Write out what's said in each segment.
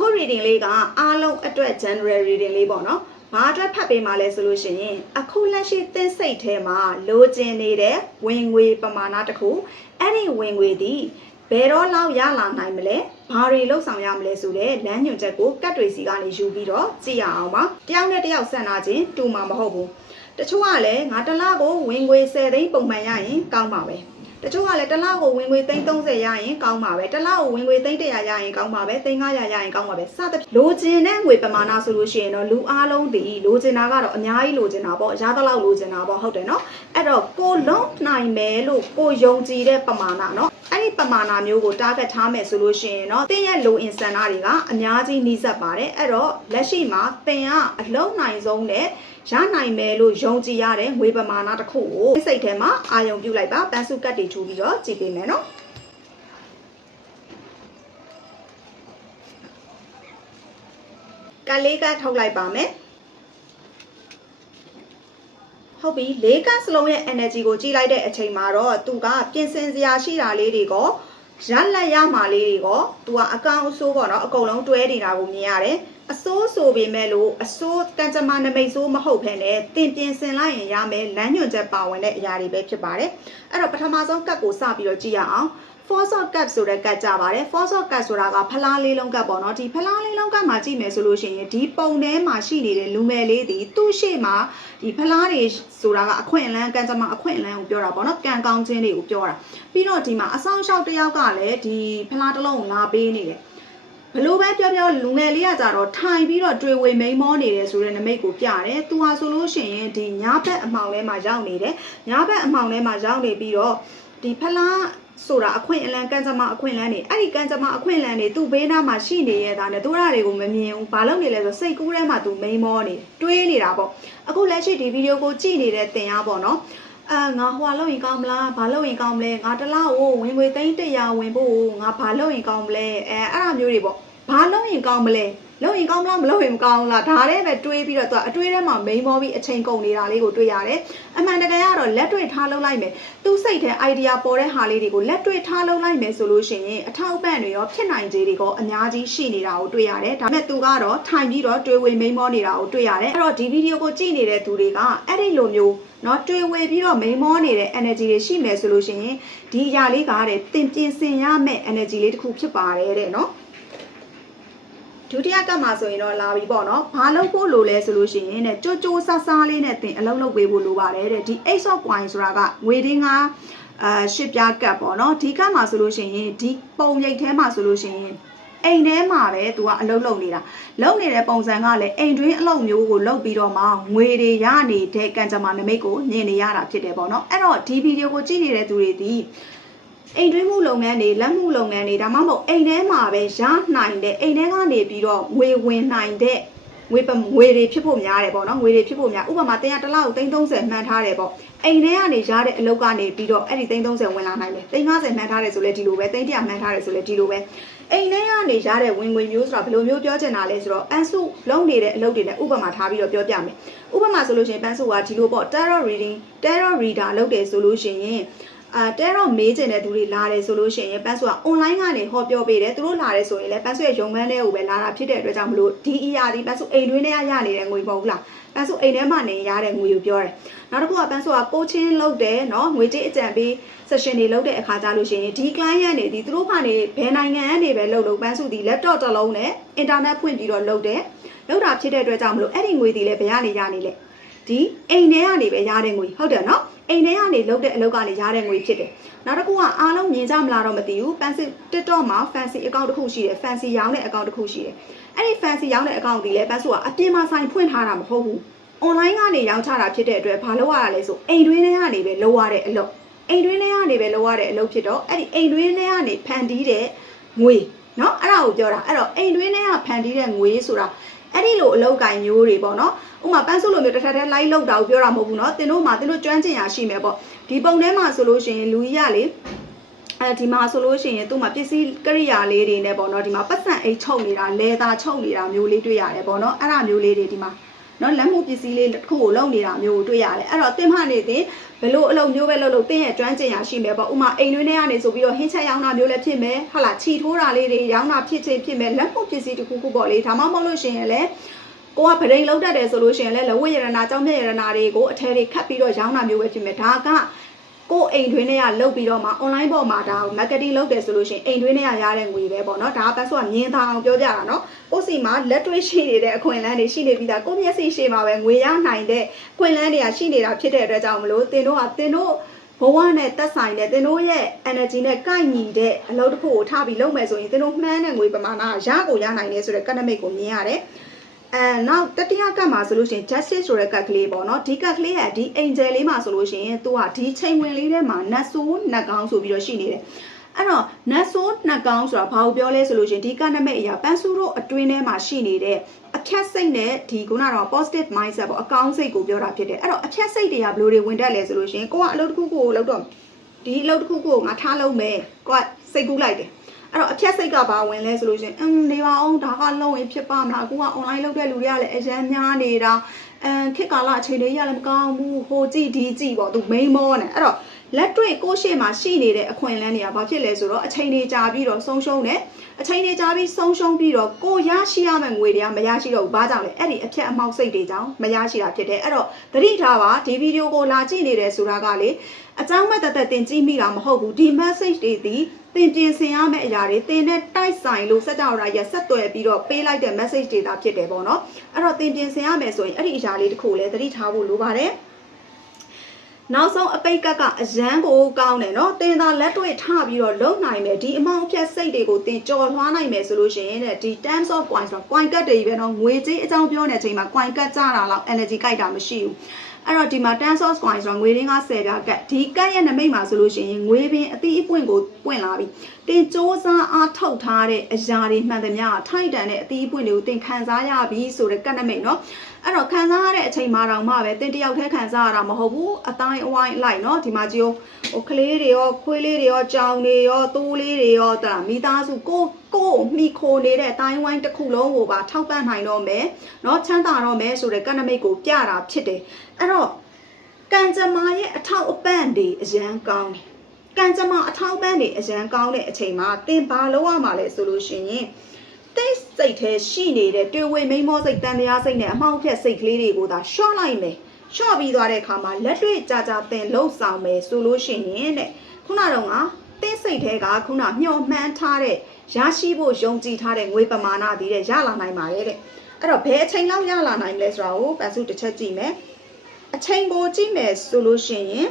အခု reading လေးကအားလုံးအတွက် general reading လေးပေါ့နော်ဘာအတွက်ဖတ်ပေးမှာလဲဆိုလို့ရှိရင်အခုလက်ရှိသင်စိတ်ထဲမှာလိုချင်နေတဲ့ဝင်ငွေပမာဏတစ်ခုအဲ့ဒီဝင်ငွေသည်ဘယ်တော့လောက်ရလာနိုင်မလဲဘာတွေလှုပ်ဆောင်ရမလဲဆိုတဲ့လမ်းညွှန်ချက်ကိုကတ်တွေစီကနေယူပြီးတော့ကြည့်ရအောင်ပါတယောက်နဲ့တယောက်ဆန္ဒချင်းတူမှာမဟုတ်ဘူးတချို့ကလည်းငါတစ်လကိုဝင်ငွေ10သိန်းပုံမှန်ရရင်ကောင်းပါပဲ တချို့ကလည်းတစ်လကိုဝင်ငွေ330ရရင်ကောင်းပါပဲတစ်လကိုဝင်ငွေ300ရရင်ကောင်းပါပဲ300ရရင်ကောင်းပါပဲစသဖြင့်လိုချင်တဲ့ငွေပမာဏဆိုလို့ရှိရင်တော့လူအားလုံးဒီလိုချင်တာကတော့အများကြီးလိုချင်တာပေါ့ရသလောက်လိုချင်တာပေါ့ဟုတ်တယ်နော်အဲ့တော့ကိုလုံးနိုင်မယ်လို့ကိုယုံကြည်တဲ့ပမာဏနော်အဲ့ဒီပမာဏမျိုးကို target ထားမယ်ဆိုလို့ရှိရင်တော့တင်းရဲ့လိုအင်စင်တာတွေကအများကြီးနှီးစပ်ပါတယ်အဲ့တော့လက်ရှိမှာတင်ကအလုံးနိုင်ဆုံးနဲ့ရနိုင်မယ်လို့ယုံကြည်ရတဲ့ငွေပမာဏတစ်ခုကိုစိတ်ထဲမှာအာယုံပြုတ်လိုက်ပါပန်းစုကတ်တွေထူပြီးတော့ကြည့်ပေးမယ်နော်ကလေးကထုတ်လိုက်ပါမယ်ဟုတ်ပြီလေးကတ်စလုံးရဲ့ energy ကိုကြည့်လိုက်တဲ့အချိန်မှာတော့သူကပြင်ဆင်စရာရှိတာလေးတွေကိုရလက်ရမှာလေးတွေကိုသူကအကောင်အဆိုးပေါ့နော်အကုန်လုံးတွဲနေတာကိုမြင်ရတယ် အစိုးဆိုပေမဲ့လို့အစိုးတန်ကြမာနမိတ်ဆိုးမဟုတ်ဘဲနဲ့တင်ပြင်ဆင်လိုက်ရင်ရမယ်လမ်းညွှန်ချက်ပါဝင်တဲ့အရာတွေပဲဖြစ်ပါတယ်အဲ့တော့ပထမဆုံးကတ်ကိုစပြီးတော့ကြည့်ရအောင် force of cap ဆိုတဲ့ကတ်ကြပါတယ် force of cap ဆိုတာကဖလားလေးလုံးကတ်ပေါ့နော်ဒီဖလားလေးလုံးကတ်မှာကြည့်မယ်ဆိုလို့ရှိရင်ဒီပုံထဲမှာရှိနေတဲ့လူငယ်လေးဒီသူ့ရှေ့မှာဒီဖလားတွေဆိုတာကအခွင့်အလန်းကံကြမ္မာအခွင့်အလန်းကိုပြောတာပေါ့နော်ကံကောင်းခြင်းတွေကိုပြောတာပြီးတော့ဒီမှာအဆောင်ရှောက်တစ်ယောက်ကလည်းဒီဖလားတစ်လုံးကိုလာပေးနေတယ်ဘ လို့ပဲပြောပြောလူငယ်လေးကကြတော့ထိုင်ပြီးတော့တွေ့ဝေမိန်မောနေတယ်ဆိုတဲ့နမိတ်ကိုပြတယ်။သူဟာဆိုလို့ရှိရင်ဒီညာဘက်အမှောင်ထဲမှာရောက်နေတယ်။ညာဘက်အမှောင်ထဲမှာရောက်နေပြီးတော့ဒီဖလားဆိုတာအခွင့်အလန်းကံကြမ္မာအခွင့်အလန်းတွေအဲ့ဒီကံကြမ္မာအခွင့်အလန်းတွေသူ့ဘေးနားမှာရှိနေရတာနဲ့သူရတွေကိုမမြင်ဘူးဘာလို့နေလဲဆိုစိတ်ကူးထဲမှာသူမိန်မောနေတွေးနေတာပေါ့အခုလက်ရှိဒီဗီဒီယိုကိုကြည့်နေတဲ့တင်ရပေါ့နော်အာငါဟွာလို့ရင်ကောင်းမလားဘာလို့ရင်ကောင်းမလဲငါတလားကိုဝင်ငွေသိန်း100ဝင်ဖို့ငါဘာလို့ရင်ကောင်းမလဲအဲအဲ့အမျိုးတွေပေါ့ ဘာလို့ရင်ကောင်းမလဲလို့ရင်ကောင်းမလားမလို့ရင်မကောင်းဘူးလားဒါနဲ့ပဲတွေးပြီးတော့သူကအတွေးထဲမှာမိန်မောပြီးအချိန်ကုန်နေတာလေးကိုတွေးရတယ်အမှန်တကယ်ကတော့လက်တွေ့ထားလုပ်လိုက်မယ်သူစိတ်ထဲ idea ပေါ်တဲ့ဟာလေးတွေကိုလက်တွေ့ထားလုပ်လိုက်မယ်ဆိုလို့ရှိရင်အထောက်အပံ့တွေရောဖြစ်နိုင်ခြေတွေရောအများကြီးရှိနေတာကိုတွေ့ရတယ်ဒါပေမဲ့သူကတော့ထိုင်ပြီးတော့တွေးဝေမိန်မောနေတာကိုတွေ့ရတယ်အဲ့တော့ဒီဗီဒီယိုကိုကြည့်နေတဲ့သူတွေကအဲ့ဒီလိုမျိုးเนาะတွေးဝေပြီးတော့မိန်မောနေတဲ့ energy တွေရှိမယ်ဆိုလို့ရှိရင်ဒီအရာလေးကတဲ့တင်ပြင်ဆင်ရမယ့် energy လေးတစ်ခုဖြစ်ပါတယ်တဲ့เนาะ ဒုတိယကပ်မှာဆိုရင်တော့လာပြီပေါ့နော်ဘာလုပ်ဖို့လိုလဲဆိုလို့ရှိရင်တဲ့ကြိုးကြိုးဆဆလေးနဲ့တင်အလုပ်လုပ်ပေးဖို့လိုပါတယ်တဲ့ဒီ ace of coin ဆိုတာကငွေတင်းကအာရှစ်ပြားကပ်ပေါ့နော်ဒီကပ်မှာဆိုလို့ရှိရင်ဒီပုံရိပ်ထဲမှာဆိုလို့ရှိရင်အိမ်ထဲမှာပဲသူကအလုပ်လုပ်နေတာလုပ်နေတဲ့ပုံစံကလည်းအိမ်တွင်းအလုပ်မျိုးကိုလုပ်ပြီးတော့မှငွေတွေရနေတဲ့ကံကြမ္မာနမိတ်ကိုမြင်နေရတာဖြစ်တယ်ပေါ့နော်အဲ့တော့ဒီဗီဒီယိုကိုကြည့်နေတဲ့သူတွေဒီ အိမ်တွင်းမှုလုပ်ငန်းတွေလက်မှုလုပ်ငန်းတွေဒါမှမဟုတ်အိမ်ထဲမှာပဲရနိုင်တဲ့အိမ်ထဲကနေပြီးတော့ငွေဝင်နိုင်တဲ့ငွေပငွေတွေဖြစ်ဖို့များတယ်ပေါ့နော်ငွေတွေဖြစ်ဖို့များဥပမာတင်ရတစ်လောက်330မှန်ထားတယ်ပေါ့အိမ်ထဲကနေရတဲ့အလုပ်ကနေပြီးတော့အဲ့ဒီ330ဝင်လာနိုင်တယ်350မှန်ထားတယ်ဆိုလဲဒီလိုပဲ300မှန်ထားတယ်ဆိုလဲဒီလိုပဲအိမ်ထဲကနေရတဲ့ဝင်ငွေမျိုးဆိုတာဘယ်လိုမျိုးပြောချင်တာလဲဆိုတော့ပန်းစုလုံးနေတဲ့အလုပ်တွေနဲ့ဥပမာထားပြီးတော့ပြောပြမယ်ဥပမာဆိုလို့ရှိရင်ပန်းစုကဒီလိုပေါ့ tarot reading tarot reader လုပ်တယ်ဆိုလို့ရှိရင် အာတဲတော့မေးကျင်တဲ့သူတွေလာတယ်ဆိုလို့ရှိရင်ပန်းစုက online ကနေဟောပြောပေးတယ်သူတို့လာတယ်ဆိုရင်လည်းပန်းစုရဲ့ရုံခန်းထဲကိုပဲလာတာဖြစ်တဲ့အတွက်ကြောင့်မလို့ဒီ ER ဒီပန်းစုအိမ်တွင်းထဲရနေတဲ့ငွေမဟုတ်ဘူးလားပန်းစုအိမ်ထဲမှာနေရတဲ့ငွေကိုပြောတယ်နောက်တစ်ခုကပန်းစုကကိုချင်းလုပ်တယ်เนาะငွေကြေးအကြံပေး session တွေလုပ်တဲ့အခါကြလို့ရှိရင်ဒီ client နေဒီသူတို့ကနေဘယ်နိုင်ငံကနေပဲလုပ်လို့ပန်းစုဒီ laptop တစ်လုံးနဲ့ internet ဖွင့်ပြီးတော့လုပ်တယ်လုပ်တာဖြစ်တဲ့အတွက်ကြောင့်မလို့အဲ့ဒီငွေတွေလည်းဘယ်ကနေရနေလဲ ဒီအိမ်ထဲကနေပဲရတဲ့ငွေဟုတ်တယ်နော်အိမ်ထဲကနေလုပ်တဲ့အလုပ်ကနေရတဲ့ငွေဖြစ်တယ်နောက်တစ်ခုကအားလုံးမြင်ကြမလားတော့မသိဘူး fancy TikTok မှာ fancy account တစ်ခုရှိတယ် fancy ရောင်းတဲ့ account တစ်ခုရှိတယ်အဲ့ဒီ fancy ရောင်းတဲ့ account ဒီလဲပန်းစုကအပြင်မှာဆိုင်ဖွင့်ထားတာမဟုတ်ဘူး online ကနေရောင်းချတာဖြစ်တဲ့အတွက်ဘာလုပ်ရတာလဲဆိုအိမ်တွင်းထဲကနေပဲလုပ်ရတဲ့အလုပ်အိမ်တွင်းထဲကနေပဲလုပ်ရတဲ့အလုပ်ဖြစ်တော့အဲ့ဒီအိမ်တွင်းထဲကနေဖန်တီးတဲ့ငွေเนาะအဲ့ဒါကိုပြောတာအဲ့တော့အိမ်တွင်းထဲကဖန်တီးတဲ့ငွေဆိုတာ အဲ့ဒီလိုအလောက်ကင်မျိုးတွေပေါ့နော်ဥမာပန်းစုလိုမျိုးတစ်ထပ်တည်းလိုက်လောက်တာကိုပြောတာမဟုတ်ဘူးเนาะတင်တို့မှာတင်တို့ကျွမ်းကျင်ရရှိမယ်ပေါ့ဒီပုံထဲမှာဆိုလို့ရှိရင်လူကြီးရလေအဲဒီမှာဆိုလို့ရှိရင်သူ့မှာပစ္စည်းကရိယာလေးတွေနဲ့ပေါ့နော်ဒီမှာပတ်စံအိတ်ချုပ်နေတာလဲတာချုပ်နေတာမျိုးလေးတွေ့ရတယ်ပေါ့နော်အဲ့ဒါမျိုးလေးတွေဒီမှာ နော်လက်မှုပစ္စည်းလေးတစ်ခုကိုလုံနေတာမျိုးကိုတွေ့ရတယ်အဲ့တော့တင်မနေတင်ဘယ်လိုအလုပ်မျိုးပဲလုပ်လို့တင်းရဲ့ကျွမ်းကျင်ရာရှိမယ်ပေါ့ဥမာအိမ်တွင်းထဲကနေဆိုပြီးတော့ဟင်းချက်ရောင်းတာမျိုးလည်းဖြစ်မယ်ဟာလာခြီထိုးတာလေးတွေရောင်းတာဖြစ်ချင်းဖြစ်မယ်လက်မှုပစ္စည်းတစ်ခုခုပေါ့လေဒါမှမဟုတ်လို့ရှိရင်လည်းကိုကဗရိန်လောက်တတ်တယ်ဆိုလို့ရှိရင်လည်းလဝိရဏကြောင့်မြရဏတွေကိုအထယ်တွေခတ်ပြီးတော့ရောင်းတာမျိုးပဲဖြစ်မယ်ဒါက ကိုယ်အိမ်တွင်းထဲကလုတ်ပြီးတော့မှ online ပေါ်မှာဒါကို marketing လုပ်တယ်ဆိုလို့ရှိရင်အိမ်တွင်းထဲကရတဲ့ငွေပဲပေါ့နော်ဒါကပတ်ဆိုကမြင်သာအောင်ပြောပြတာနော်ကိုယ့်စီမှာလက်တွေ့ရှိနေတဲ့အခွင့်အလမ်းတွေရှိနေပြီးသားကိုယ့်မျက်စိရှိမှာပဲငွေရနိုင်တဲ့အခွင့်အလမ်းတွေကရှိနေတာဖြစ်တဲ့အတွက်ကြောင့်မလို့သင်တို့ကသင်တို့ဘဝနဲ့သက်ဆိုင်တဲ့သင်တို့ရဲ့ energy နဲ့ကိုက်ညီတဲ့အလုပ်တစ်ခုကိုထားပြီးလုပ်မယ်ဆိုရင်သင်တို့မှန်းတဲ့ငွေပမာဏကရကိုရနိုင်တယ်ဆိုတဲ့ economic ကိုမြင်ရတယ် အဲနောက်တတိယကတ်မှာဆိုလို့ရှိရင် justice ဆိုတဲ့ကတ်ကလေးပေါ့နော်ဒီကတ်ကလေးကဒီ angel လေးမှာဆိုလို့ရှိရင်သူကဒီချိန်ဝင်လေးထဲမှာနတ်ဆိုးနတ်ကောင်းဆိုပြီးတော့ရှိနေတယ်အဲ့တော့နတ်ဆိုးနတ်ကောင်းဆိုတာဘာကိုပြောလဲဆိုလို့ရှိရင်ဒီကနမိတ်အရာပန်းစုတို့အတွင်းထဲမှာရှိနေတဲ့အဖြတ်စိတ်နဲ့ဒီခုနကတော့ positive mindset ပေါ့အကောင်းစိတ်ကိုပြောတာဖြစ်တယ်အဲ့တော့အဖြတ်စိတ်တွေကဘယ်လိုတွေဝင်တတ်လဲဆိုလို့ရှိရင်ကိုကအလုပ်တစ်ခုကိုလုပ်တော့ဒီအလုပ်တစ်ခုကိုငါထားလုံးမယ်ကိုကစိတ်ကူးလိုက်တယ် အဲ့တော့အဖြတ်စိတ်ကဘာဝင်လဲဆိုလို့ရှိရင်အင်းနေပါအောင်ဒါကလုံးရင်ဖြစ်ပါမလားကိုက online လုပ်တဲ့လူတွေကလည်းအရန်များနေတာအမ်ခက်ကာလအချိန်လေးရလည်းမကောင်းဘူးဟိုကြည့်ဒီကြည့်ပေါ့သူ main မောနဲ့အဲ့တော့ လက်တွေ့ကိုရှေ့မှာရှိနေတဲ့အခွင့်အလမ်းတွေကဘာဖြစ်လဲဆိုတော့အချိန်တွေကြာပြီးတော့ဆုံးရှုံးတယ်အချိန်တွေကြာပြီးဆုံးရှုံးပြီးတော့ကိုရရှိရမယ့်ငွေတွေကမရရှိတော့ဘူးဘာကြောင့်လဲအဲ့ဒီအဖြတ်အမှောက်စိတ်တွေကြောင့်မရရှိတာဖြစ်တယ်အဲ့တော့သတိထားပါဒီဗီဒီယိုကိုလာကြည့်နေတယ်ဆိုတာကလေအကြောင်းမဲ့တသက်တင်ကြည့်မိတာမဟုတ်ဘူးဒီ message တွေဒီသင်ပြင်ဆင်ရမယ့်အရာတွေသင်နဲ့တိုက်ဆိုင်လို့စက်ကြောရာရဆက်သွယ်ပြီးတော့ပေးလိုက်တဲ့ message တွေသာဖြစ်တယ်ပေါ့နော်အဲ့တော့သင်ပြင်ဆင်ရမယ်ဆိုရင်အဲ့ဒီအရာလေးတစ်ခုလည်းသတိထားဖို့လိုပါတယ် နောက်ဆုံးအပိတ်ကတ်ကအရန်ကိုကောင်းတယ်เนาะတင်သာလက်တွေ့ထပြီးတော့လုံနိုင်မယ်ဒီအမောင်အဖြတ်စိတ်တွေကိုတင်ကြော်လွှားနိုင်မယ်ဆိုလို့ရှိရင်တဲ့ဒီ terms of coin ဆိုတော့ coin ကတ်တွေပဲเนาะငွေကြေးအကြောင်းပြောနေတဲ့အချိန်မှာ coin ကတ်ကြတာလောက် energy ကြိုက်တာမရှိဘူးအဲ့တော့ဒီမှာ ten source coin ဆိုတာငွေရင်းက10ပြားကတ်ဒီကတ်ရဲ့နမိတ်မှာဆိုလို့ရှိရင်ငွေပင်အသီးအပွင့်ကိုပွင့်လာပြီတင်စ조사အားထုတ်ထားတဲ့အရာတွေမှန်သမျှထိုက်တန်တဲ့အသီးအပွင့်တွေကိုတင်ခံစားရပြီဆိုတဲ့ကတ်နမိတ်เนาะ အဲ့တော့ခံစားရတဲ့အချိန်မှတောင်မှပဲတင်တယောက်တည်းခံစားရတာမဟုတ်ဘူးအတိုင်းအဝိုင်းလိုက်နော်ဒီမှာကြည့်ဟိုကလေးတွေရောခွေးလေးတွေရောကြောင်တွေရောသိုးလေးတွေရောတာမိသားစုကိုကိုမိခိုနေတဲ့အတိုင်းဝိုင်းတစ်ခုလုံးကိုပါထောက်ပံ့နိုင်တော့မယ်နော်ချမ်းသာတော့မယ်ဆိုတဲ့ကဏ္ဍမိတ်ကိုပြတာဖြစ်တယ်အဲ့တော့ကံကြမ္မာရဲ့အထောက်အပံ့တွေအရန်ကောင်းတယ်ကံကြမ္မာအထောက်အပံ့တွေအရန်ကောင်းတဲ့အချိန်မှာသင်ဘာလုပ်ရမှာလဲဆိုလို့ရှိရင် တိတ်စိတ်ထဲရှိနေတဲ့တွေ့ဝေမိန်မောစိတ်တန်တရားစိတ်နဲ့အမှောင်ဖြက်စိတ်ကလေးတွေကိုသာရှော့လိုက်မယ်ရှော့ပြီးသွားတဲ့အခါမှာလက်တွေ့ကြကြသင်လှုပ်ဆောင်မယ်ဆိုလို့ရှိရင်တဲ့ခုနတော့ကသင်စိတ်ထဲကခုနမျှော်မှန်းထားတဲ့ရရှိဖို့ယုံကြည်ထားတဲ့ငွေပမာဏတည်းတဲ့ရလာနိုင်ပါတယ်တဲ့အဲ့တော့ဘယ်အချိန်လောက်ရလာနိုင်မလဲဆိုတာကိုပတ်စုတစ်ချက်ကြည့်မယ်အချိန်ကိုကြည့်မယ်ဆိုလို့ရှိရင်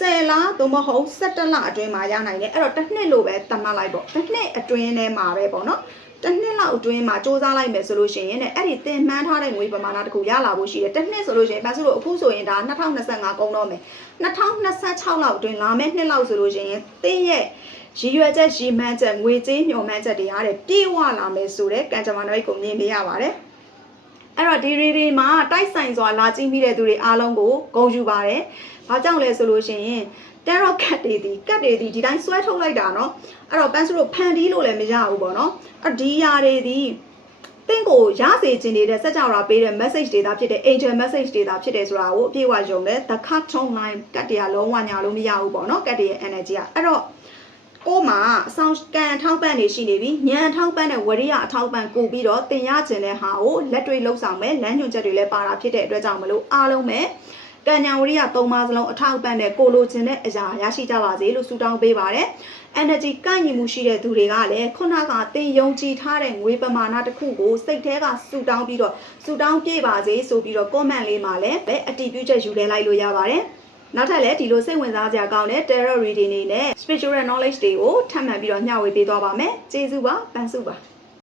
10လသို့မဟုတ်17လအတွင်းမှာရနိုင်တယ်အဲ့တော့တစ်နှစ်လို့ပဲသတ်မှတ်လိုက်ပေါ့တစ်နှစ်အတွင်းထဲမှာပဲပေါ့နော်တစ်နှစ်လောက်အတွင်းမှာစူးစမ်းလိုက်မယ်ဆိုလို့ရှိရင်ねအဲ့ဒီသင်မှန်းထားတဲ့ငွေပမာဏတခုရလာဖို့ရှိတယ်တစ်နှစ်ဆိုလို့ရှိရင်ပတ်စုလို့အခုဆိုရင်ဒါ2025ကုန်တော့မယ်2026လောက်အတွင်းလာမယ့်နှစ်လောက်ဆိုလို့ရှိရင်သင်ရဲ့ရည်ရွယ်ချက်ရည်မှန်းချက်ငွေကြေးမျှော်မှန်းချက်တွေရတဲ့ပြေဝလာမယ်ဆိုတဲ့ကံကြမ္မာနမိတ်ကိုမြင်နေရပါတယ် အဲ့တော့ဒီရီတွေမှာတိုက်ဆိုင်စွာလာကြည့်မိတဲ့သူတွေအားလုံးကိုဂုဏ်ယူပါတယ်။ဘာကြောင့်လဲဆိုလို့ရှိရင်တဲရော့ကတ်တွေဒီကတ်တွေဒီဒီတိုင်းဆွဲထုတ်လိုက်တာနော်။အဲ့တော့ပန်းစုတို့ဖန်တီးလို့လည်းမရဘူးပေါ့နော်။အဲ့ဒီယာတွေဒီတင့်ကိုရစေခြင်းနေတဲ့စက်ကြော်ရာပေးတဲ့ message တွေသာဖြစ်တဲ့ angel message တွေသာဖြစ်တယ်ဆိုတာကိုအပြည့်အဝယုံတယ် the cartoon line ကတ်တရားလုံးဝညာလို့မရဘူးပေါ့နော်ကတ်တရဲ့ energy ကအဲ့တော့ ကိုမှာအဆောင်ကန်အထောက်ပံ့နေရှိနေပြီညံအထောက်ပံ့တဲ့ဝရိယအထောက်ပံ့ကိုပြီးတော့တင်ရခြင်းတဲ့ဟာကိုလက်တွေ့လှုပ်ဆောင်မယ်လမ်းညွှန်ချက်တွေလည်းပါတာဖြစ်တဲ့အတွက်ကြောင့်မလို့အားလုံးပဲကံညာဝရိယသုံးပါးစလုံးအထောက်ပံ့တဲ့ကိုလိုချင်တဲ့အရာရရှိကြပါစေလို့ဆုတောင်းပေးပါတယ် energy ကန့်ညီမှုရှိတဲ့သူတွေကလည်းခုနကတင်ယုံကြည်ထားတဲ့ငွေပမာဏတစ်ခုကိုစိတ်ထဲကဆူတောင်းပြီးတော့ဆူတောင်းပြေပါစေဆိုပြီးတော့ comment လေးမှာလည်းအတည်ပြုချက်ယူလဲလိုက်လို့ရပါတယ် နောက်ထပ်လည်းဒီလိုစိတ်ဝင်စားစရာကောင်းတဲ့ tarot reading တွေနဲ့ spiritual knowledge တွေကိုထပ်မံပြီးတော့မျှဝေပေးသွားပါမယ်ကျေးဇူးပါပန်းစုပါ